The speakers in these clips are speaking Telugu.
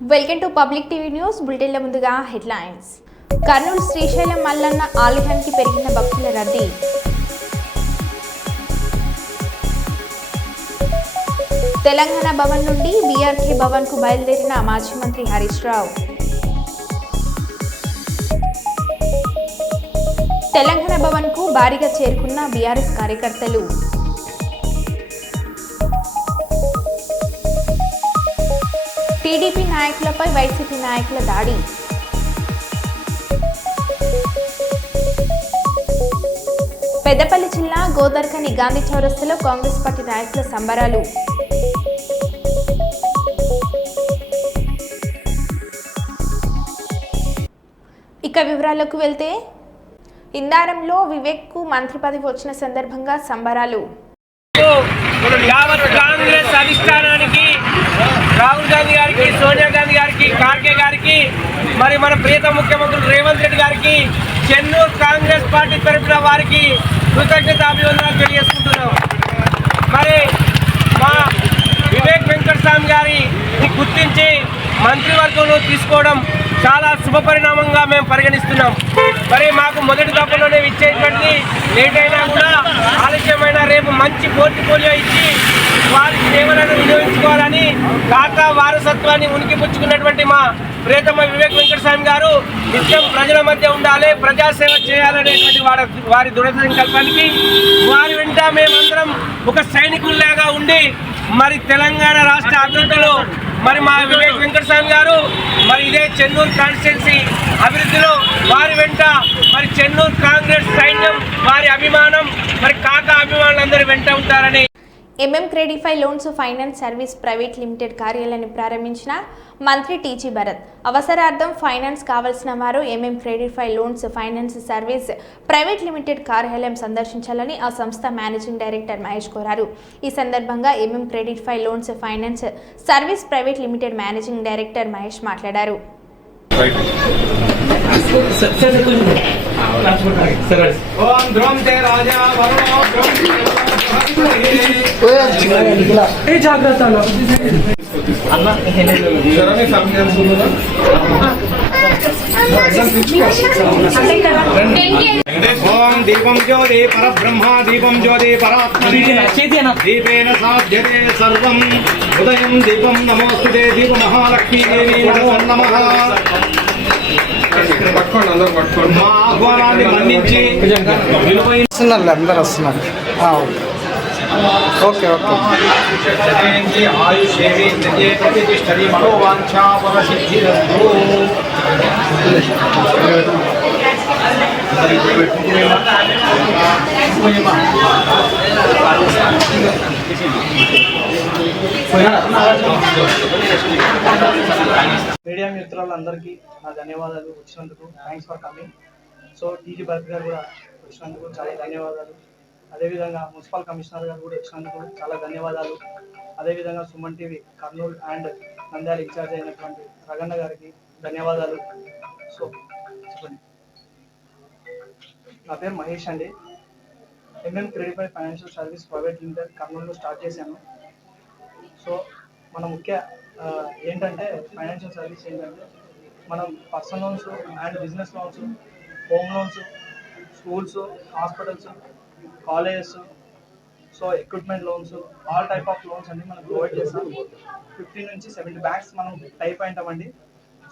Welcome to public TV news. బులెటిన్ల ముందుగా హెడ్లైన్స్. కర్నూలు శ్రీశైలం మల్లన్న ఆలయానికి పెరిగిన భక్తుల రద్దీ. తెలంగాణ భవన్ నుండి బీఆర్కే భవన్ కు బయలుదేరిన మాజీ మంత్రి హరీష్ రావు. తెలంగాణ భవన్ కు భారీగా చేరుకున్న బీఆర్ఎస్ కార్యకర్తలు. టీడీపీ నాయకులపై వైసీపీ నాయకుల దాడి. పెద్దపల్లి జిల్లా గోదర్కని గాంధీ చౌరస్తాలో కాంగ్రెస్ పార్టీ నాయకుల సంబరాలు. ఇక వివరాలకు వెళ్తే, ఇందారంలో వివేక్ కు మంత్రి పదవి వచ్చిన సందర్భంగా సంబరాలు. కాంగ్రెస్ అధిష్టానానికి, రాహుల్ గాంధీ గారికి, సోనియా గాంధీ గారికి, ఖార్గే గారికి, మరి మన ప్రియత ముఖ్యమంత్రి రేవంత్ రెడ్డి గారికి, చెన్నూరు కాంగ్రెస్ పార్టీ తరఫున వారికి కృతజ్ఞతాభివందనాలు తెలియజేసుకుంటున్నాం. మరి మా వివేక్ వెంకటస్వామి గారిని గుర్తించి మంత్రివర్గంలో తీసుకోవడం చాలా శుభపరిణామంగా మేము పరిగణిస్తున్నాం. మరి మాకు మొదటి దఫలోనే ఇచ్చేటువంటి లేట్ అయినా కూడా ఆలస్యమైన రేపు మంచి పోర్ట్ఫోలియో ఇచ్చి వారి సేవలను వినియోగించుకోవాలని కాకా వారసత్వాన్ని ఉనికిపుచ్చుకున్నటువంటి మా ప్రియతమ వివేక్ వెంకటస్వామి గారు నిత్యం ప్రజల మధ్య ఉండాలి, ప్రజాసేవ చేయాలనేటువంటి వారి దృఢ సంకల్పానికి వారి వెంట మేమందరం ఒక సైనికుల్లాగా ఉండి మరి తెలంగాణ రాష్ట్ర అభివృద్ధిలో మరి మా వివేక్ వెంకటస్వామి గారు మరి ఇదే చెన్నూరు కాన్స్టిట్యున్సీ అభివృద్ధిలో వారి వెంట మరి చెన్నూరు కాంగ్రెస్ సైన్యం వారి అభిమానం మరి కాకా అభిమానులందరూ వెంట ఉంటారని MM క్రెడిఫై loans finance service private limited కార్యాలయాన్ని ప్రారంభించిన మంత్రి టీజీ భరత్. అవసరార్థం ఫైనాన్స్ కావాల్సిన వారు MM క్రెడిఫై loans finance service private limited కార్యాలయం సందర్శించాలని ఆ సంస్థ మేనేజింగ్ డైరెక్టర్ మహేష్ కోరారు. ఈ సందర్భంగా MM క్రెడిఫై loans finance service private limited managing director Mahesh మాట్లాడారు. ఓం దీపం జ్యోతి పరబ్రహ్మ దీపం జ్యోతి పరాత్మనే దీపేన సాధ్యతే సర్వం ఉదయం దీపం నమోస్తుతే దీప మహాలక్ష్మీ దేవి నమః. మా ఆహ్వానాన్ని మన్నించి విలువైన అందరూ వస్తున్నారు. ఓకే ఆయుషేవి ప్రతిష్టరి మనోవాంఛా పరసిద్ధిరస్తు. మీడియా మిత్రులందరికీ నా ధన్యవాదాలు. వచ్చినందుకు thanks for coming. So TG Bharat గారు కూడా వచ్చినందుకు చాలా ధన్యవాదాలు. అదేవిధంగా మున్సిపల్ కమిషనర్ గారు కూడా వచ్చినందుకు చాలా ధన్యవాదాలు. అదేవిధంగా Suman TV Kurnool and Nandyal incharge అయినటువంటి రగన్న గారికి ధన్యవాదాలు. సో చెప్పండి. నా పేరు మహేష్ అండి. MM క్రెడిఫై financial service private limited కర్నూలులో స్టార్ట్ చేశాను. సో మన ముఖ్య ఏంటంటే ఫైనాన్షియల్ సర్వీస్ ఏంటంటే మనం personal loans and business loans, home loans, schools, hospitals, colleges, so equipment loans, all type of loans అన్ని మనం ప్రొవైడ్ చేస్తాం. 50 నుంచి 70 బ్యాంక్స్ మనం టైప్ అయింటామండి.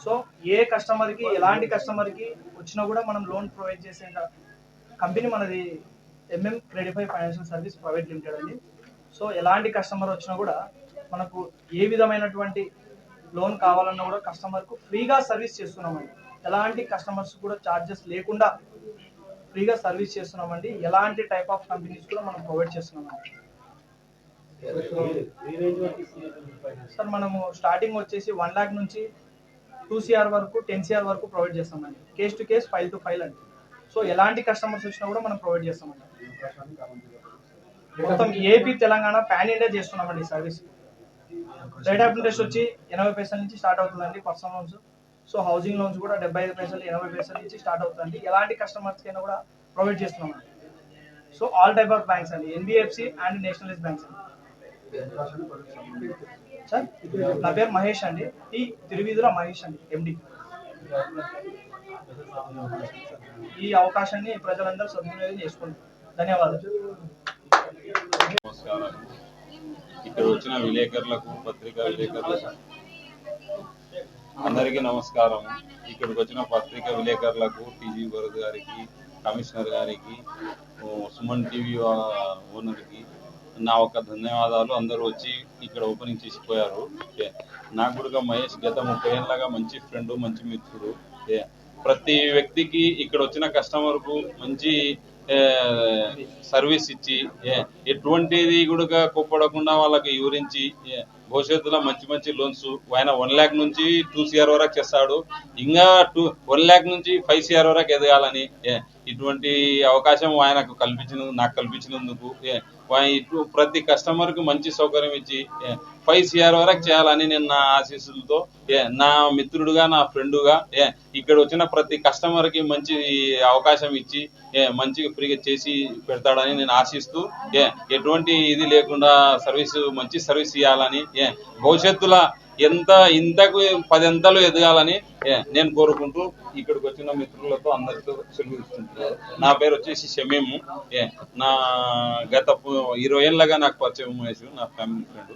సో ఏ కస్టమర్కి, ఎలాంటి కస్టమర్కి వచ్చినా కూడా మనం లోన్ ప్రొవైడ్ చేసే కంపెనీ మనది MM క్రెడిఫై financial service private limited అండి. సో ఎలాంటి కస్టమర్ వచ్చినా కూడా మనకు ఏ విధమైనటువంటి లోన్ కావాలన్నా కూడా కస్టమర్కు ఫ్రీగా సర్వీస్ చేస్తున్నామండి. ఎలాంటి కస్టమర్స్ కూడా ఛార్జెస్ లేకుండా ఫ్రీగా సర్వీస్ చేస్తున్నామండి. ఎలాంటి టైప్ ఆఫ్ కంపెనీస్ కూడా మనం ప్రొవైడ్ చేస్తున్నామండి. సార్ మనము స్టార్టింగ్ వచ్చేసి 1 lakh నుంచి 2 CR వరకు, 10 CR వరకు ప్రొవైడ్ చేస్తామండి. Case to case, file to file అండి. సో ఎలాంటి కస్టమర్స్ వచ్చినా కూడా మనం ప్రొవైడ్ చేస్తామండి. మొత్తం ఏపీ, తెలంగాణ, పాన్ ఇండియా చేస్తున్నామండి సర్వీస్. రేట్ ఆఫ్ ఇంట్రెస్ట్ వచ్చి 80 పైసల నుంచి స్టార్ట్ అవుతుందండి personal loans. So housing loans కూడా 75 పైసలు, 80 పైసల నుంచి స్టార్ట్ అవుతుంది. ఎలాంటి కస్టమర్స్ కైనా కూడా ప్రొవైడ్ చేస్తున్నామండి. So all type of banks అండి, ఎన్బిఎఫ్సి అండ్ నేషనలైజ్ బ్యాంక్స్ అండి. సార్ నా పేరు మహేష్ అండి, టి తిరువీధుల మహేష్ అండి, ఎండి. ఈ అవకాశాన్ని ప్రజలందరూ సద్వినియోగం చేసుకోండి. ధన్యవాదాలు. నమస్కారం. ఇక్కడ వచ్చిన విలేకరులకు, పత్రికా విలేకరులకు అందరికీ నమస్కారం. ఇక్కడికి వచ్చిన పత్రికా విలేకరులకు, టీజీ భరత్ గారికి, కమిషనర్ గారికి, సుమన్ టీవీ ఓనర్కి నా ఒక ధన్యవాదాలు. అందరూ వచ్చి ఇక్కడ ఓపెనింగ్ చేసిపోయారు. నాకు కూడా మహేష్ గత 30 ఏళ్ళగా మంచి ఫ్రెండ్, మంచి మిత్రుడు. ప్రతి వ్యక్తికి ఇక్కడ వచ్చిన కస్టమర్కు మంచి సర్వీస్ ఇచ్చి ఎటువంటిది కూడా కోప్పడకుండా వాళ్ళకి వివరించి భవిష్యత్తులో మంచి మంచి లోన్స్ ఆయన 1 lakh నుంచి 2 CR వరకు చేస్తాడు. ఇంకా 1 lakh నుంచి 5 CR వరకు ఎదగాలని ఇటువంటి అవకాశం ఆయనకు నాకు కల్పించినందుకు ప్రతి కస్టమర్ కు మంచి సౌకర్యం ఇచ్చి 5 CR వరకు చేయాలని నేను నా ఆశీస్సులతో నా మిత్రుడుగా, నా ఫ్రెండుగా ఇక్కడ వచ్చిన ప్రతి కస్టమర్ కి మంచి అవకాశం ఇచ్చి మంచిగా ఫ్రీగా చేసి పెడతాడని నేను ఆశిస్తూ ఎటువంటి ఇది లేకుండా మంచి సర్వీస్ ఇవ్వాలని భవిష్యత్తులో ఇంతకు 10 అంతలు ఎదగాలని నేను కోరుకుంటూ ఇక్కడికి వచ్చిన మిత్రులతో అందరితో సెలవు ఇస్తుంటున్నారు. నా పేరు వచ్చేసి షమీము. నా గత 20 ఏళ్ళగా నాకు పరిచయం వయసు, నా ఫ్యామిలీ ఫ్రెండ్.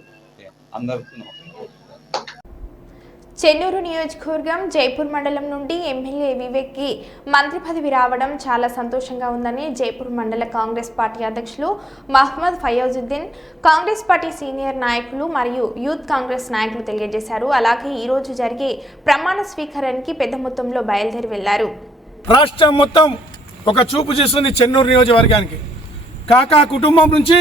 అందరికీ నమస్కారం. చెన్నూరు నియోజకవర్గం జైపూర్ మండలం నుండి ఎమ్మెల్యే వివేక్కి మంత్రి పదవి రావడం చాలా సంతోషంగా ఉందని జైపూర్ మండల కాంగ్రెస్ పార్టీ అధ్యక్షులు మహమ్మద్ ఫయాజుద్దీన్, కాంగ్రెస్ పార్టీ సీనియర్ నాయకులు మరియు యూత్ కాంగ్రెస్ నాయకులు తెలియజేశారు. అలాగే ఈ రోజు జరిగే ప్రమాణ స్వీకారానికి పెద్ద మొత్తంలో బయలుదేరి వెళ్లారు. రాష్ట్రం మొత్తం ఒక చూపు చేస్తుంది చెన్నూరు నియోజకవర్గానికి. కాకా కుటుంబం నుంచి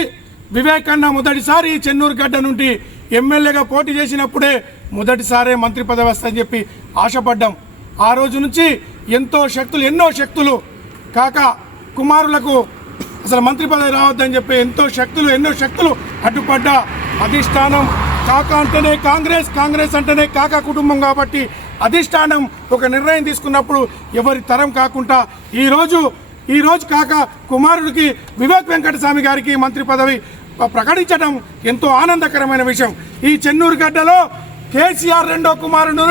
వివేక్ అన్న మొదటిసారి చెన్నూరు గడ్డ నుండి ఎమ్మెల్యేగా పోటీ చేసినప్పుడే మొదటిసారే మంత్రి పదవి వస్తుందని చెప్పి ఆశపడ్డాం. ఆ రోజు నుంచి ఎన్నో శక్తులు కాకా కుమారులకు అసలు మంత్రి పదవి రావద్దని చెప్పి ఎన్నో శక్తులు అడ్డుపడ్డా అధిష్టానం కాకా అంటేనే కాంగ్రెస్ అంటేనే కాకా కుటుంబం కాబట్టి అధిష్టానం ఒక నిర్ణయం తీసుకున్నప్పుడు ఎవరి తరం కాకుండా ఈరోజు కాకా కుమారుడికి వివేక్ వెంకటస్వామి గారికి మంత్రి పదవి ప్రకటించడం ఎంతో ఆనందకరమైన విషయం. ఈ చెన్నూరు గడ్డలో కేసీఆర్ రెండో కుమారుడు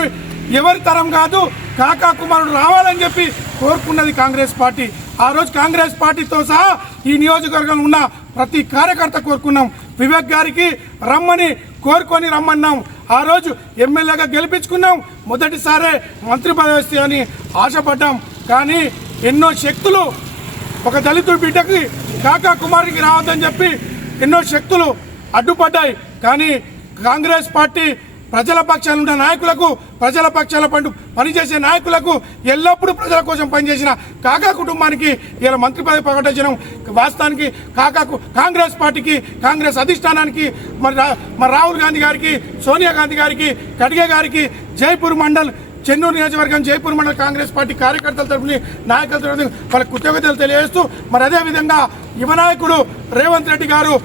ఎవరి తరం కాదు, కాకా కుమారుడు రావాలని చెప్పి కోరుకున్నది కాంగ్రెస్ పార్టీ. ఆ రోజు కాంగ్రెస్ పార్టీతో సహా ఈ నియోజకవర్గంలో ఉన్న ప్రతి కార్యకర్త కోరుకున్నాం. వివేక్ గారికి రమ్మన్నాం. ఆ రోజు ఎమ్మెల్యేగా గెలిపించుకున్నాం. మొదటిసారే మంత్రి పదవి వస్తాయని ఆశపడ్డాం. కానీ ఎన్నో శక్తులు ఒక దళితుడి బిడ్డకి కాకా కుమారుడికి రావద్దని చెప్పి ఎన్నో శక్తులు అడ్డుపడ్డాయి. కానీ కాంగ్రెస్ పార్టీ ప్రజల పక్షాన ఉన్న నాయకులకు, ప్రజల పక్షాల పనిచేసే నాయకులకు, ఎల్లప్పుడూ ప్రజల కోసం పనిచేసిన కాకా కుటుంబానికి ఇలా మంత్రి పదవి ప్రకటించడం వాస్తవానికి కాంగ్రెస్ పార్టీకి, కాంగ్రెస్ అధిష్టానానికి, మరి రాహుల్ గాంధీ గారికి, సోనియా గాంధీ గారికి, ఖడ్గే గారికి, జైపూర్ మండల్ చెన్నూరు నియోజకవర్గం జైపూర్ మండల కాంగ్రెస్ పార్టీ కార్యకర్తల తరఫున, నాయకుల తరఫున వాళ్ళకి కృతజ్ఞతలు తెలియజేస్తూ, మరి అదేవిధంగా యువ నాయకుడు రేవంత్ రెడ్డి గారు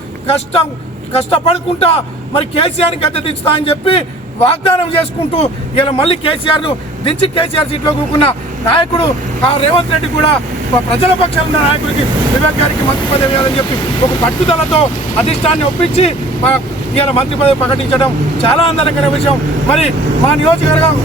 కష్టపడుకుంటా మరి కేసీఆర్ గద్దె దించుతా అని చెప్పి వాగ్దానం చేసుకుంటూ ఇలా మళ్ళీ కేసీఆర్ సీట్లో కూకున్న నాయకుడు రేవంత్ రెడ్డి కూడా ప్రజల పక్షాలు ఉన్న నాయకుడికి వివేక్ గారికి మంత్రి పదవి ఇవ్వాలని చెప్పి ఒక పట్టుదలతో అధిష్టాన్ని ఒప్పించి ఇలా మంత్రి పదవి ప్రకటించడం చాలా ఆనందకర విషయం. మరి మా నియోజకవర్గం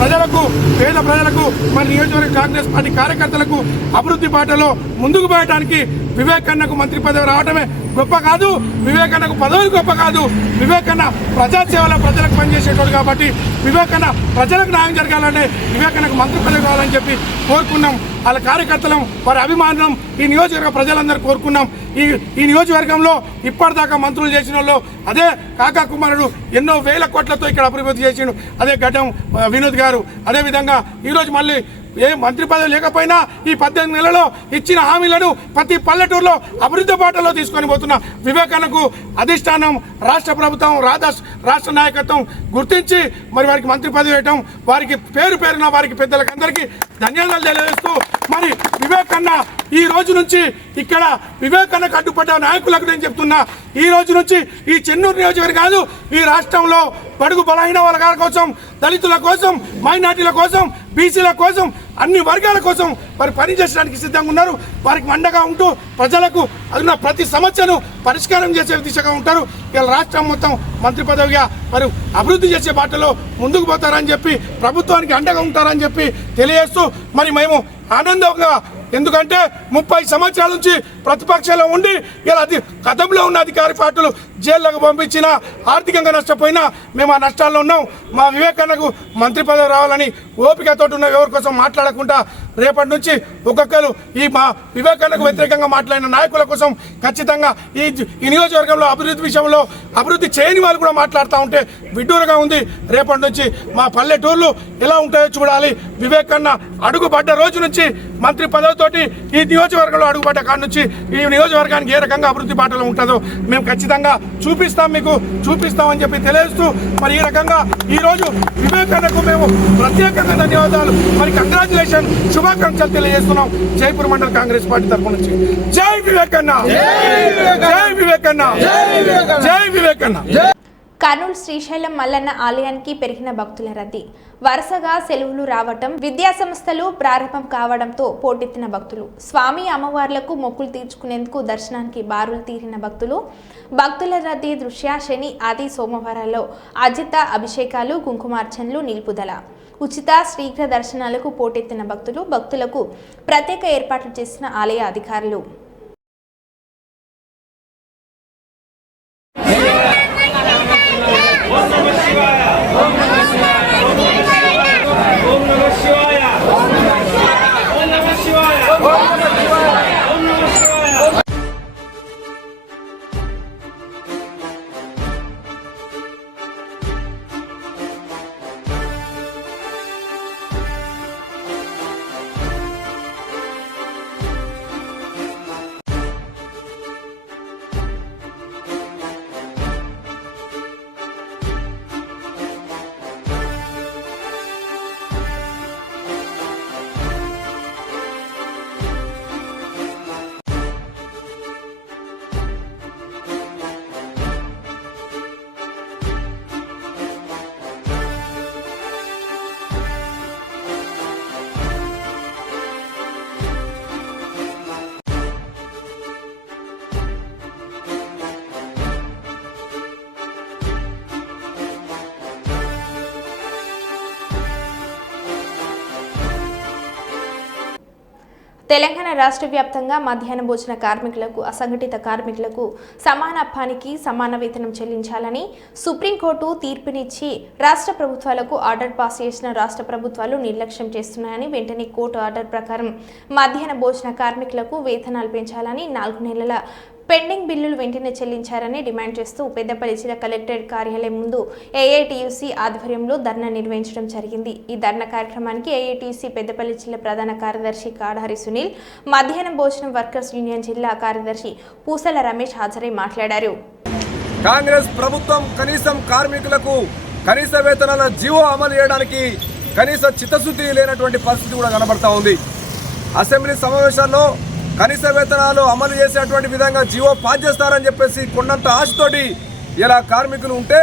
ప్రజలకు, పేద ప్రజలకు, మన నియోజకవర్గ కాంగ్రెస్ పార్టీ కార్యకర్తలకు అభివృద్ధి బాటలో ముందుకు పోయడానికి వివేక్ అన్నకు మంత్రి పదవి రావడమే గొప్ప కాదు, వివేక్ అన్నకు పదవి గొప్ప కాదు. వివేక్ అన్న ప్రజాసేవలో ప్రజలకు పనిచేసేటోడు కాబట్టి వివేక్ అన్న ప్రజలకు న్యాయం జరగాలంటే వివేక్ అన్నకు మంత్రి పదవి కావాలని చెప్పి కోరుకున్నాం. వాళ్ళ కార్యకర్తలం, వారి అభిమానం ఈ నియోజకవర్గ ప్రజలందరూ కోరుకున్నాం. ఈ నియోజకవర్గంలో ఇప్పటిదాకా మంత్రులు చేసిన వాళ్ళు అదే కాకా కుమారుడు ఎన్నో వేల కోట్లతో ఇక్కడ అభివృద్ధి చేసిండు, అదే గడ్డం వినోద్ గారు. అదేవిధంగా ఈరోజు మళ్ళీ ఏ మంత్రి పదవి లేకపోయినా ఈ 18 నెలల్లో ఇచ్చిన హామీలను ప్రతి పల్లెటూరులో అభివృద్ధి బాటలో తీసుకొని పోతున్న వివేకానకు అధిష్టానం, రాష్ట్ర ప్రభుత్వం, రాష్ట్ర నాయకత్వం గుర్తించి మరి వారికి మంత్రి పదవి వేయటం, వారికి పేరున వారికి పెద్దలకు అందరికీ ధన్యవాదాలు తెలియజేస్తూ, మరి వివేక్ అన్న ఈ రోజు నుంచి ఇక్కడ వివేక్ అన్నకు అడ్డుపడ్డ నాయకులకు నేను చెప్తున్నా, ఈ రోజు నుంచి ఈ చెన్నూరు నియోజకవర్గం కాదు, ఈ రాష్ట్రంలో బడుగు బలహీన వర్గాల కోసం, దళితుల కోసం, మైనార్టీల కోసం, బీసీల కోసం, అన్ని వర్గాల కోసం మరి పని చేసడానికి సిద్ధంగా ఉన్నారు. వారికి అండగా ఉంటూ ప్రజలకు ఉన్న ప్రతి సమస్యను పరిష్కారం చేసే దిశగా ఉంటారు. ఇలా రాష్ట్రం మొత్తం మంత్రి పదవిగా మరి అభివృద్ధి చేసే బాటలో ముందుకు పోతారని చెప్పి ప్రభుత్వానికి అండగా ఉంటారని చెప్పి తెలియజేస్తూ మరి మేము ఆనందంగా, ఎందుకంటే 30 సంవత్సరాల నుంచి ప్రతిపక్షంలో ఉండి ఇలా గతంలో ఉన్న అధికార పార్టీలు జైల్లోకి పంపించిన ఆర్థికంగా నష్టపోయినా మేము ఆ నష్టాల్లో ఉన్నాం. మా వివేకన్నకు మంత్రి పదవి రావాలని ఓపికతో ఉన్న ఎవరి కోసం మాట్లాడకుండా రేపటి నుంచి ఒక్కొక్కరు ఈ మా వివేకన్నకు వ్యతిరేకంగా మాట్లాడిన నాయకుల కోసం ఖచ్చితంగా ఈ నియోజకవర్గంలో అభివృద్ధి విషయంలో అభివృద్ధి చేయని వాళ్ళు కూడా మాట్లాడుతూ ఉంటే విడ్డూరుగా ఉంది. రేపటి నుంచి మా పల్లెటూర్లు ఎలా ఉంటాయో చూడాలి. వివేకన్న అడుగుపడ్డ రోజు నుంచి మంత్రి పదవితోటి ఈ నియోజకవర్గంలో అడుగుపడ్డ కాడి నుంచి ఈ నియోజకవర్గానికి ఏ రకంగా అభివృద్ధి బాటలో ఉంటుందో మేము ఖచ్చితంగా చూపిస్తామని చెప్పి తెలియజేస్తూ మరి ఈ రకంగా ఈరోజు వివేకన్నకు మేము ప్రత్యేకంగా ధన్యవాదాలు మరి కంగ్రాచులేషన్ శుభాకాంక్షలు తెలియజేస్తున్నాం. జైపూర్ మండల కాంగ్రెస్ పార్టీ తరఫు నుంచి జై వివేకన్న, జై వివేకన్న, జై వివేకన్న. కర్నూలు శ్రీశైలం మల్లన్న ఆలయానికి పెరిగిన భక్తుల రద్దీ. వరుసగా సెలవులు రావటం, విద్యా సంస్థలు ప్రారంభం కావడంతో పోటెత్తిన భక్తులు. స్వామి అమ్మవార్లకు మొక్కులు తీర్చుకునేందుకు దర్శనానికి బారులు తీరిన భక్తుల రద్దీ దృష్ట్యా శని, ఆది, సోమవారాల్లో అజిత అభిషేకాలు, కుంకుమార్చనలు నిలుపుదల. ఉచిత శీఘ్ర దర్శనాలకు పోటెత్తిన భక్తులకు ప్రత్యేక ఏర్పాట్లు చేసిన ఆలయ అధికారులు. తెలంగాణ రాష్ట్ర వ్యాప్తంగా మధ్యాహ్న భోజన కార్మికులకు, అసంఘటిత కార్మికులకు సమాన పనికి సమాన వేతనం చెల్లించాలని సుప్రీంకోర్టు తీర్పునిచ్చి రాష్ట్ర ప్రభుత్వాలకు ఆర్డర్ పాస్ చేసిన రాష్ట్ర ప్రభుత్వాలు నిర్లక్ష్యం చేస్తున్నాయని, వెంటనే కోర్టు ఆర్డర్ ప్రకారం మధ్యాహ్న భోజన కార్మికులకు వేతనాలు పెంచాలని, 4 నెలల పెండింగ్ బిల్లులు వెంటనే చెల్లించారని డిమాండ్ చేస్తూ పెద్దపల్లి జిల్లా కలెక్టరేట్ కార్యాలయం ముందు ఏఐటీయూసీ ఆధ్వర్యంలో ధర్నా నిర్వహించడం జరిగింది. ఈ ధర్నా కార్యక్రమానికి ఏఐటీయూసీ పెద్దపల్లి జిల్లా ప్రధాన కార్యదర్శి కాడారి సునీల్, మధ్యాహ్న భోజనం వర్కర్స్ యూనియన్ జిల్లా కార్యదర్శి పూసల రమేష్ హాజరై మాట్లాడారు. కాంగ్రెస్ ప్రభుత్వం కనీసం కార్మికులకు కనీస వేతనాల జీవో అమలు చేయడానికి కనీస చిత్తశుద్ధి లేనటువంటి పరిస్థితి కూడా కనబడతా ఉంది. అసెంబ్లీ సమావేశాల్లో కనీస వేతనాలు అమలు చేసేటువంటి విధంగా జీవో పాస్ చేస్తారని చెప్పేసి కొండంత ఆశతోటి ఇలా కార్మికులు ఉంటే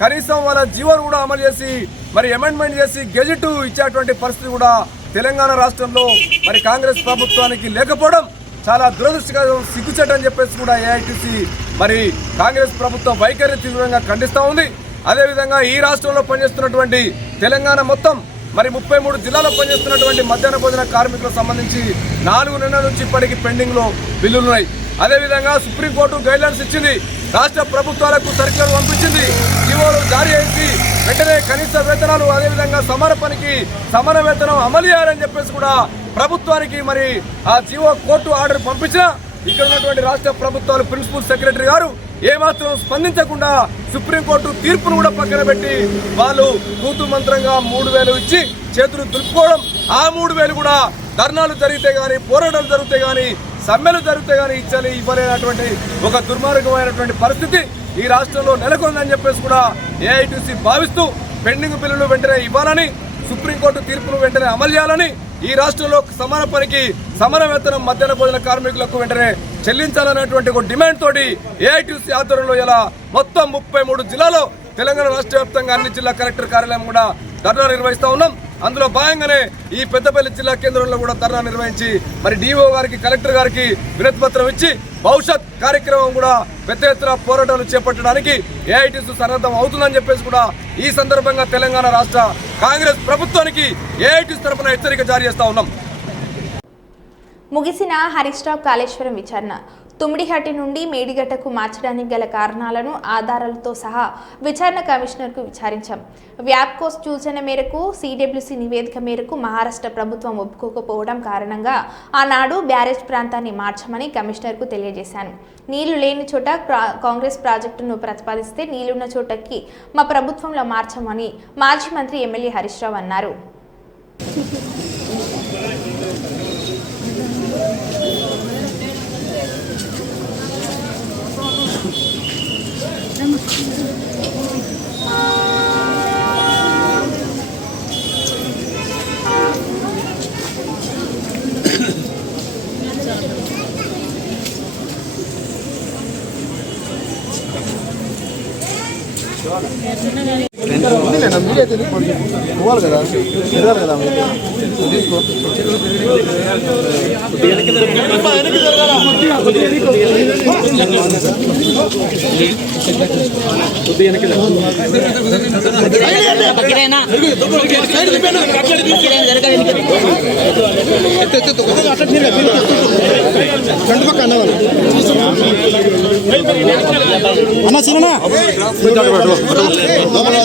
కనీసం వాళ్ళ జీవోను కూడా అమలు చేసి మరి అమెండ్మెంట్ చేసి గెజెట్ ఇచ్చేటువంటి పరిస్థితి కూడా తెలంగాణ రాష్ట్రంలో మరి కాంగ్రెస్ ప్రభుత్వానికి లేకపోవడం చాలా దురదృష్టకరం, సిగ్గుచేటని చెప్పేసి కూడా ఏఐటీసీ మరి కాంగ్రెస్ ప్రభుత్వం వైఖరి తీవ్రంగా ఖండిస్తూ ఉంది. అదేవిధంగా ఈ రాష్ట్రంలో పనిచేస్తున్నటువంటి తెలంగాణ మొత్తం మరి 33 జిల్లాలో పనిచేస్తున్నటువంటి మధ్యాహ్న భోజన కార్మికులకు సంబంధించి 4 నెలల నుంచి ఇప్పటికీ పెండింగ్లో బిల్లులున్నాయి. అదేవిధంగా సుప్రీంకోర్టు గైడ్లైన్స్ ఇచ్చింది, రాష్ట్ర ప్రభుత్వాలకు సర్క్యులర్ పంపించింది, జీవోలు జారీ చేసి వెంటనే కనీస వేతనాలు అదేవిధంగా సమాన పనికి సమాన వేతనం అమలు చేయాలని చెప్పేసి కూడా ప్రభుత్వానికి మరి ఆ జీవో కోర్టు ఆర్డర్ పంపించినా ఇక్కడ ఉన్నటువంటి రాష్ట్ర ప్రభుత్వాలు ప్రిన్సిపల్ సెక్రటరీ గారు ఏమాత్రం స్పందించకుండా సుప్రీంకోర్టు తీర్పును కూడా పక్కన పెట్టి వాళ్ళు కూతు మంత్రంగా 3,000 ఇచ్చి చేతులు దులుపుకోవడం, ఆ 3,000 కూడా ధర్నాలు జరిగితే కానీ, పోరాటాలు జరిగితే కానీ, సమ్మెలు జరిగితే కానీ ఇవ్వలేనటువంటి ఒక దుర్మార్గమైనటువంటి పరిస్థితి ఈ రాష్ట్రంలో నెలకొందని చెప్పేసి కూడా ఏఐటీసీ భావిస్తూ పెండింగ్ బిల్లులు వెంటనే ఇవ్వాలని, సుప్రీంకోర్టు తీర్పును వెంటనే అమలు చేయాలని, ఈ రాష్ట్రంలో సమాన పనికి సమాన వేతనం మధ్యాహ్న భోజన కార్మికులకు వెంటనే చెల్లించాలనేటువంటి ఒక డిమాండ్ తోటి ఏఐటీసీ ఆధ్వర్యంలో ఇలా మొత్తం 33 జిల్లాలో తెలంగాణ రాష్ట్ర వ్యాప్తంగా అన్ని జిల్లా కలెక్టర్ కార్యాలయం కూడా ధర్నా నిర్వహిస్తా ఉన్నాం. అందులో భాగంగానే ఈ పెద్దపల్లి జిల్లా కేంద్రంలో కూడా ధర్నా నిర్వహించి మరి డిఓ గారికి, కలెక్టర్ గారికి వినతి పత్రం ఇచ్చి భవిష్యత్ కార్యక్రమం కూడా పెద్ద ఎత్తున పోరాటాలు చేపట్టడానికి ఏఐటీసీ సన్నద్ధం అవుతుందని చెప్పేసి కూడా ఈ సందర్భంగా తెలంగాణ రాష్ట్ర కాంగ్రెస్ ప్రభుత్వానికి ఏఐటీసీ తరఫున హెచ్చరిక జారీ చేస్తా ఉన్నాం. ముగిసిన హరీష్ రావు కాళేశ్వరం విచారణ. తుమ్మిడిహట్టి నుండి మేడిగడ్డకు మార్చడానికి గల కారణాలను ఆధారాలతో సహా విచారణ కమిషనర్కు విచారించాం. వ్యాప్కోస్ సూచన మేరకు సిడబ్ల్యూసీ నివేదిక మేరకు మహారాష్ట్ర ప్రభుత్వం ఒప్పుకోకపోవడం కారణంగా ఆనాడు బ్యారేజ్ ప్రాంతాన్ని మార్చమని కమిషనర్కు తెలియజేశాను. నీళ్లు లేని చోట కాంగ్రెస్ ప్రాజెక్టును ప్రతిపాదిస్తే నీళ్లున్న చోటకి మా ప్రభుత్వంలో మార్చమని మాజీ మంత్రి ఎమ్మెల్యే హరీష్ రావు అన్నారు. పోవాలి కదా ఎదగాలి కదా తీసుకో అన్న సిరనా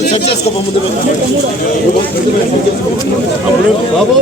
సెట్ చేసుకో ముందు బాబు.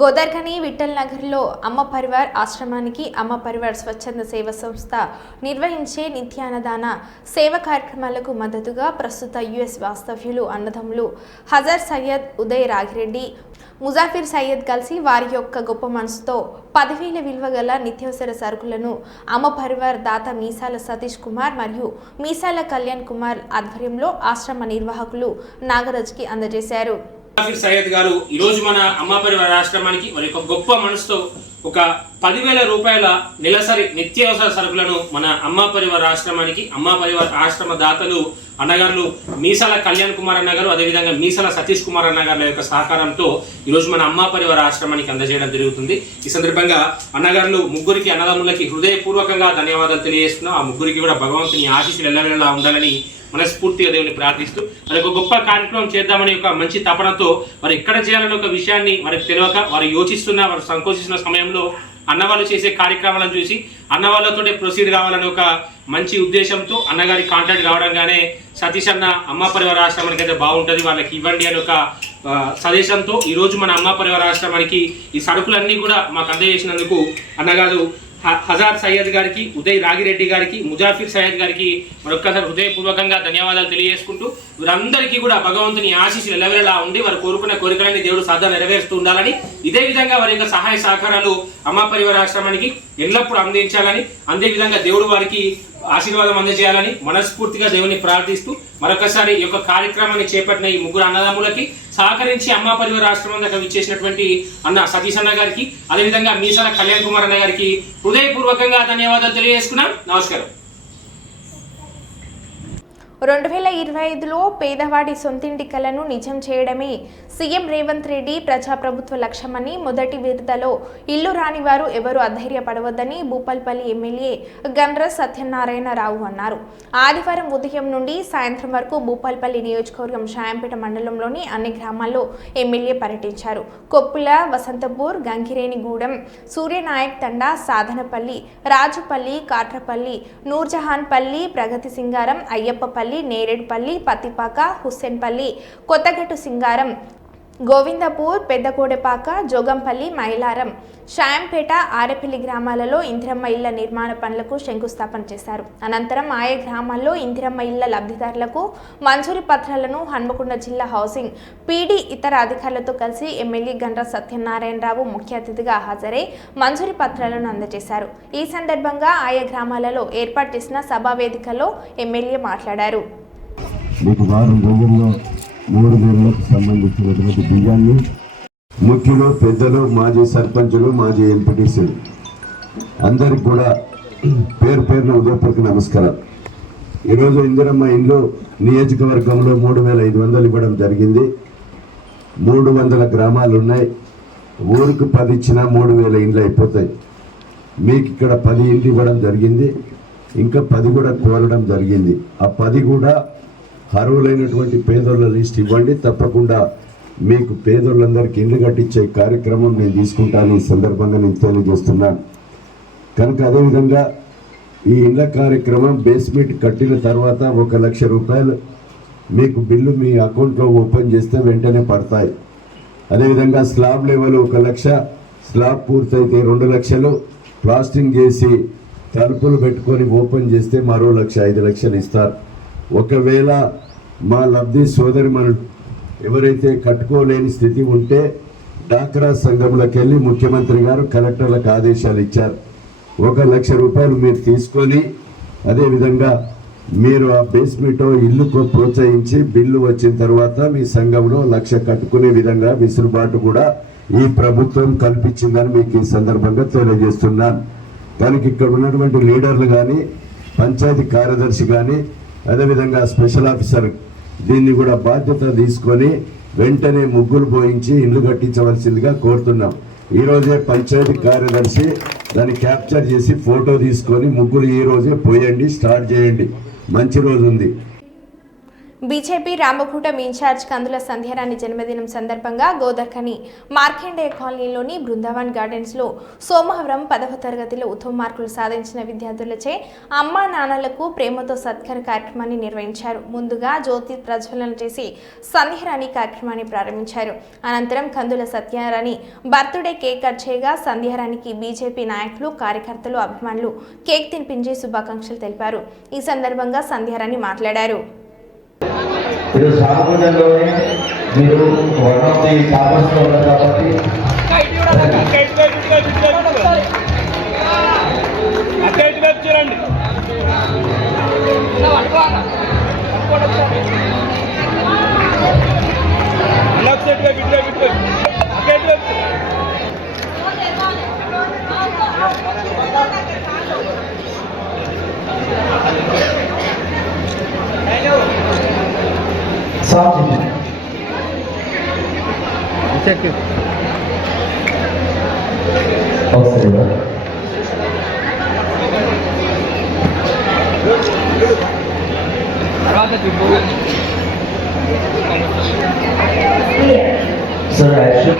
గోదార్ఖని విఠల్ నగర్లో అమ్మ పరివార్ ఆశ్రమానికి అమ్మ పరివార్ స్వచ్ఛంద సేవ సంస్థ నిర్వహించే నిత్యాన్నదాన సేవ కార్యక్రమాలకు మద్దతుగా ప్రస్తుత యుఎస్ వాస్తవ్యులు అన్నదమ్ములు హజర్ సయ్యద్ ఉదయ్ రాగిరెడ్డి, ముజాఫిర్ సయ్యద్ కలిసి వారి యొక్క గొప్ప మనసుతో 10,000 విలువ గల నిత్యావసర సరుకులను అమ్మ పరివార్ దాత మీసాల సతీష్ కుమార్ మరియు మీసాల కళ్యాణ్ కుమార్ ఆధ్వర్యంలో ఆశ్రమ నిర్వాహకులు నాగరాజ్కి అందజేశారు. ముజాఫిర్ సయ్యద్ గారు ఈరోజు మన అమ్మ పరివార ఆశ్రమానికి వారి యొక్క గొప్ప మనసుతో ఒక 10,000 రూపాయల నెలసరి నిత్యావసర సరుకులను మన అమ్మ పరివార ఆశ్రమానికి అమ్మ పరివార ఆశ్రమ దాతలు అన్నగారులు మీసాల కళ్యాణ్ కుమార్ అన్నగారు, అదేవిధంగా మీసాల సతీష్ కుమార్ అన్నగారుల యొక్క సహకారంతో ఈరోజు మన అమ్మ పరివార ఆశ్రమానికి అందజేయడం జరుగుతుంది. ఈ సందర్భంగా అన్నగారులు ముగ్గురికి అన్నదమ్ములకి హృదయపూర్వకంగా ధన్యవాదాలు తెలియజేస్తున్నాం. ఆ ముగ్గురికి కూడా భగవంతుని ఆశీస్సులు ఎల్లవేళలా ఉండాలని మనస్ఫూర్తిగా దేవుని ప్రార్థిస్తూ మరి ఒక గొప్ప కార్యక్రమం చేద్దామని ఒక మంచి తపనతో మరి ఎక్కడ చేయాలని ఒక విషయాన్ని వారికి తెలియక వారు యోచిస్తున్న, వారు సంకోచిస్తున్న సమయంలో అన్నవాళ్ళు చేసే కార్యక్రమాలను చూసి అన్నవాళ్ళతో ప్రొసీడ్ కావాలని ఒక మంచి ఉద్దేశంతో అన్నగారి కాంటాక్ట్ కావడంగానే సతీష్ అన్న అమ్మ పరివార ఆశ్రమానికి అయితే బాగుంటుంది, వాళ్ళకి ఇవ్వండి అని ఒక సజెషన్తో ఈరోజు మన అమ్మ పరివార ఆశ్రమానికి ఈ సరుకులన్నీ కూడా మాకు అందజేసినందుకు అన్నగారు హజార్ సయ్యద్ గారికి, ఉదయ్ రాగిరెడ్డి గారికి, ముజాఫిర్ సయ్యద్ గారికి మరొక్కసారి హృదయపూర్వకంగా ధన్యవాదాలు తెలియజేసుకుంటూ వీరందరికీ కూడా భగవంతుని ఆశీస్సులు ఎల్లవేళలా ఉండి వారు కోరుకున్న కోరికలని దేవుడు సదా నెరవేరుస్తూ ఉండాలని, ఇదే విధంగా వారి యొక్క సహాయ సహకారాలు అమ్మ పరివార ఆశ్రమానికి ఎల్లప్పుడూ అందించాలని, అదేవిధంగా దేవుడు వారికి ఆశీర్వాదం అందజేయాలని మనస్ఫూర్తిగా దేవుని ప్రార్థిస్తూ మరొకసారి ఈ యొక్క కార్యక్రమాన్ని చేపట్టిన ఈ ముగ్గురు అన్నదమ్ములకి సహకరించి అమ్మ పరివార ఆశ్రమం దగ్గర విచ్చేసినటువంటి అన్న సతీష్ అన్న గారికి, అదేవిధంగా మీసాల కళ్యాణ్ కుమార్ అన్న గారికి హృదయపూర్వకంగా ధన్యవాదాలు తెలియజేసుకున్నాం. నమస్కారం. 2025లో పేదవాడి సొంతింటి కలను నిజం చేయడమే సీఎం రేవంత్ రెడ్డి ప్రజాప్రభుత్వ లక్ష్యమని మొదటి విడతలో ఇల్లు రాని వారు ఎవరూ అధైర్యపడవద్దని భూపాల్పల్లి ఎమ్మెల్యే గండ్ర సత్యనారాయణరావు అన్నారు. ఆదివారం ఉదయం నుండి సాయంత్రం వరకు భూపాల్పల్లి నియోజకవర్గం షాయంపేట మండలంలోని అన్ని గ్రామాల్లో ఎమ్మెల్యే పర్యటించారు. కొప్పుల, వసంతపూర్, గంగిరేనిగూడెం, సూర్యనాయక్ తండా, సాధనపల్లి, రాజుపల్లి, కాట్రపల్లి, నూర్జహాన్పల్లి, ప్రగతి సింగారం, అయ్యప్పపల్లి, నేరేడ్పల్లి, పత్తిపాక, హుస్సేన్పల్లి, కొత్తగట్టు సింగారం, గోవిందపూర్, పెద్దకోడెపాక, జోగంపల్లి, మైలారం, షాయంపేట, ఆరెపల్లి గ్రామాలలో ఇందిరమ్మ ఇళ్ల నిర్మాణ పనులకు శంకుస్థాపన చేశారు. అనంతరం ఆయా గ్రామాల్లో ఇందిరమ్మ ఇళ్ల లబ్ధిదారులకు మంజూరీ పత్రాలను హన్మకొండ జిల్లా హౌసింగ్ పీడీ ఇతర అధికారులతో కలిసి ఎమ్మెల్యే గండ్ర సత్యనారాయణరావు ముఖ్య అతిథిగా హాజరై మంజూరీ పత్రాలను అందజేశారు. ఈ సందర్భంగా ఆయా గ్రామాలలో ఏర్పాటు చేసిన సభా వేదికలో ఎమ్మెల్యే మాట్లాడారు. 3 నెలలకు సంబంధించినటువంటి బియ్యాన్ని ముఖ్యులు, పెద్దలు, మాజీ సర్పంచులు, మాజీ ఎంపీటీసీలు అందరికి కూడా పేరు పేరున ఉదయపూర్వక నమస్కారం. ఈరోజు ఇందిరమ్మ ఇండ్లు నియోజకవర్గంలో 3500 ఇవ్వడం జరిగింది. 300 గ్రామాలు ఉన్నాయి. ఊరికి 10 ఇచ్చినా 3000 ఇండ్లు అయిపోతాయి. మీకు ఇక్కడ 10 ఇండ్లు ఇవ్వడం జరిగింది. ఇంకా 10 కూడా కోరడం జరిగింది. ఆ 10 కూడా అర్హులైనటువంటి పేదోళ్ళ లిస్ట్ ఇవ్వండి. తప్పకుండా మీకు పేదోళ్ళందరికీ ఇల్లు కట్టించే కార్యక్రమం నేను తీసుకుంటాను. ఈ సందర్భంగా నేను తెలియజేస్తున్నాను. కనుక అదేవిధంగా ఈ ఇళ్ల కార్యక్రమం బేస్మెంట్ కట్టిన తర్వాత 1 లక్ష రూపాయలు మీకు బిల్లు మీ అకౌంట్లో ఓపెన్ చేస్తే వెంటనే పడతాయి. అదేవిధంగా స్లాబ్ లెవెల్ 1 లక్ష, స్లాబ్ పూర్తయితే 2 లక్షలు, ప్లాస్టింగ్ చేసి తలుపులు పెట్టుకొని ఓపెన్ చేస్తే మరో 1 లక్ష 5 లక్షలు ఇస్తారు. ఒకవేళ మా లబ్ధి సోదరి మనం ఎవరైతే కట్టుకోలేని స్థితి ఉంటే డాక్రా సంఘంలోకి వెళ్ళి ముఖ్యమంత్రి గారు కలెక్టర్లకు ఆదేశాలు ఇచ్చారు. 1 లక్ష రూపాయలు మీరు తీసుకొని అదేవిధంగా మీరు ఆ బేస్మెంట్ ఇల్లుకు ప్రోత్సహించి బిల్లు వచ్చిన తర్వాత మీ సంఘంలో 1 లక్ష కట్టుకునే విధంగా వెసులుబాటు కూడా ఈ ప్రభుత్వం కల్పించిందని మీకు ఈ సందర్భంగా తెలియజేస్తున్నాను. కనుక ఇక్కడ ఉన్నటువంటి లీడర్లు కానీ, పంచాయతీ కార్యదర్శి కానీ, అదేవిధంగా స్పెషల్ ఆఫీసర్ దీన్ని కూడా బాధ్యత తీసుకొని వెంటనే ముగ్గులు పోయించి ఇల్లు కట్టించవలసిందిగా కోరుతున్నాం. ఈరోజే పంచాయతీ కార్యదర్శి దాన్ని క్యాప్చర్ చేసి ఫోటో తీసుకొని ముగ్గులు ఈ రోజే పోయండి, స్టార్ట్ చేయండి. మంచి రోజు ఉంది. బీజేపీ రామగుండం ఇన్ఛార్జ్ కందుల సంధ్యారాణి జన్మదినం సందర్భంగా గోదర్కని మార్కండేయ కాలనీలోని బృందావన్ గార్డెన్స్లో సోమవారం 10వ తరగతిలో ఉత్తమ మార్కులు సాధించిన విద్యార్థులచే అమ్మా నాన్నలకు ప్రేమతో సత్కార కార్యక్రమాన్ని నిర్వహించారు. ముందుగా జ్యోతి ప్రజ్వలన చేసి సంధ్యారాణి కార్యక్రమాన్ని ప్రారంభించారు. అనంతరం కందుల సత్యారాణి బర్త్డే కేక్ కట్ చేయగా సంధ్యారాణికి బీజేపీ నాయకులు, కార్యకర్తలు, అభిమానులు కేక్ తినిపించి శుభాకాంక్షలు తెలిపారు. ఈ సందర్భంగా సంధ్యారాణి మాట్లాడారు. ఈరోజు రామగుండంలోనే మీరు వన్ ఆఫ్ ది టాపర్స్లో ఉన్నారు కాబట్టి చూడండి. Sir, action.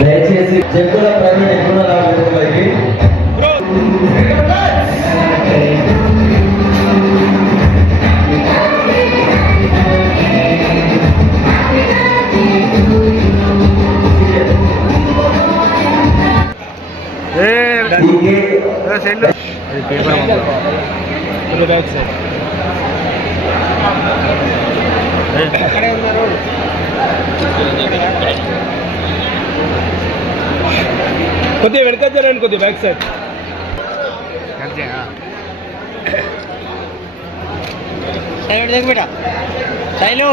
దయచేసి చెక్కుల ప్రైవేట్ ఎక్కువ రావడానికి కొద్దిగా వెనక జరండి, కొద్దిగా బ్యాక్ సైడ్. సైడ్ దేख बेटा Shailu.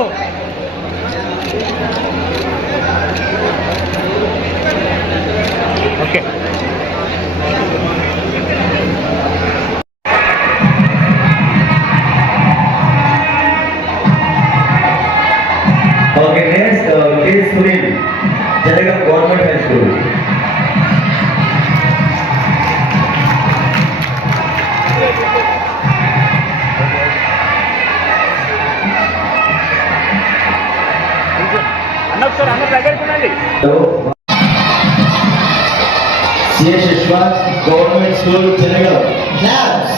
Okay. Okay, next is Sunil, Janagam Government High School. దగ్గరికి ఉండండి. CS Shishwat, స్కూల్ చెన్నగల్ క్లాస్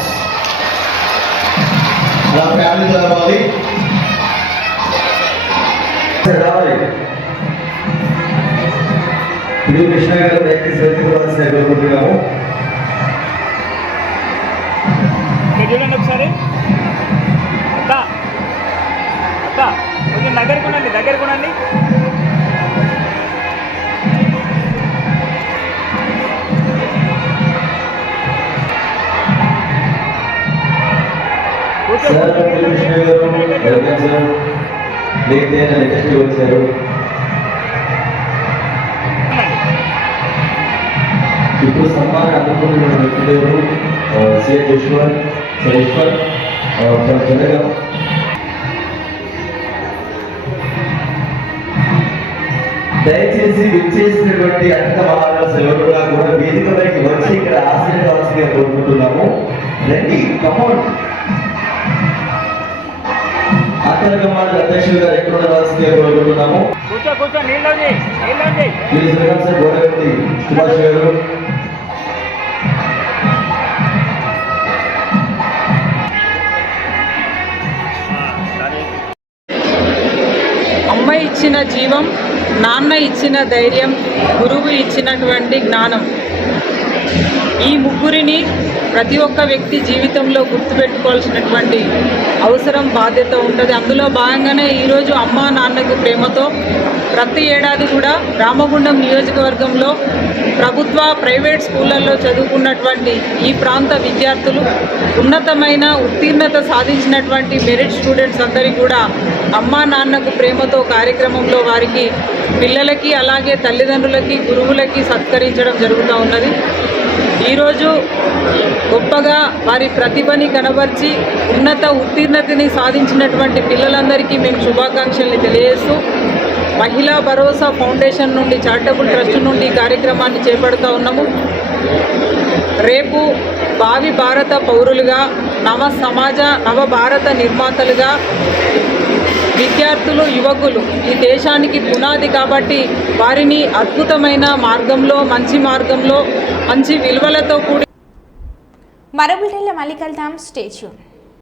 అలా ఫ్యామిలీతో రావాలి రావాలి ఇది కృష్ణ గారు దయచేసి వెతుకోవాల్సిన కోరుకుంటున్నాము. చూడండి ఒకసారి కొంచెం దగ్గరకు ఉండండి సార్ కృష్ణ గారు వెల్కమ్ సార్. లేటెస్ట్ వచ్చారు. ఇప్పుడు సన్మానం అందుకుంటున్న వ్యక్తులు సిఎస్ ఈశ్వర్ ఫ్రమ్ జనగం. దయచేసి విచ్చేసినటువంటి అధిక మహారాజు ఎవరుగా కూడా వేదికపైకి వచ్చి ఇక్కడ ఆశీర్వాదాల్సిందిగా కోరుకుంటున్నాము. రండి కమౌంట్ అంతర్గమాల అధ్యక్షులు గారు ఎక్కడ రావాల్సిందిగా కోరుకుంటున్నాము. ప్లీజ్ వెల్కమ్ సార్ గోడగంటి సుభాష్ గారు. అమ్మ ఇచ్చిన జీవం, నాన్న ఇచ్చిన ధైర్యం, గురువు ఇచ్చినటువంటి జ్ఞానం, ఈ ముగ్గురిని ప్రతి ఒక్క వ్యక్తి జీవితంలో గుర్తుపెట్టుకోవాల్సినటువంటి అవసరం, బాధ్యత ఉంటుంది. అందులో భాగంగానే ఈరోజు అమ్మ నాన్నకు ప్రేమతో ప్రతి ఏడాది కూడా రామగుండం నియోజకవర్గంలో ప్రభుత్వ ప్రైవేట్ స్కూళ్ళల్లో చదువుకున్నటువంటి ఈ ప్రాంత విద్యార్థులు ఉన్నతమైన ఉత్తీర్ణత సాధించినటువంటి మెరిట్ స్టూడెంట్స్ అందరికీ కూడా అమ్మా నాన్నకు ప్రేమతో కార్యక్రమంలో వారికి పిల్లలకి అలాగే తల్లిదండ్రులకి గురువులకి సత్కరించడం జరుగుతూ ఉన్నది. ఈరోజు గొప్పగా వారి ప్రతిభని కనబర్చి ఉన్నత ఉత్తీర్ణతని సాధించినటువంటి పిల్లలందరికీ మేము శుభాకాంక్షల్ని తెలియజేస్తూ మహిళా భరోసా ఫౌండేషన్ నుండి చారిటబుల్ ట్రస్ట్ నుండి కార్యక్రమాన్ని చేపడుతూ ఉన్నాము. రేపు భావి భారత పౌరులుగా నవ భారత నిర్మాతలుగా విద్యార్థులు యువకులు ఈ దేశానికి పునాది కాబట్టి వారిని అద్భుతమైన మార్గంలో మంచి విలువలతో కూడి మరో బిడ్డల మళ్ళీ కలుద్దాం. Stay tune.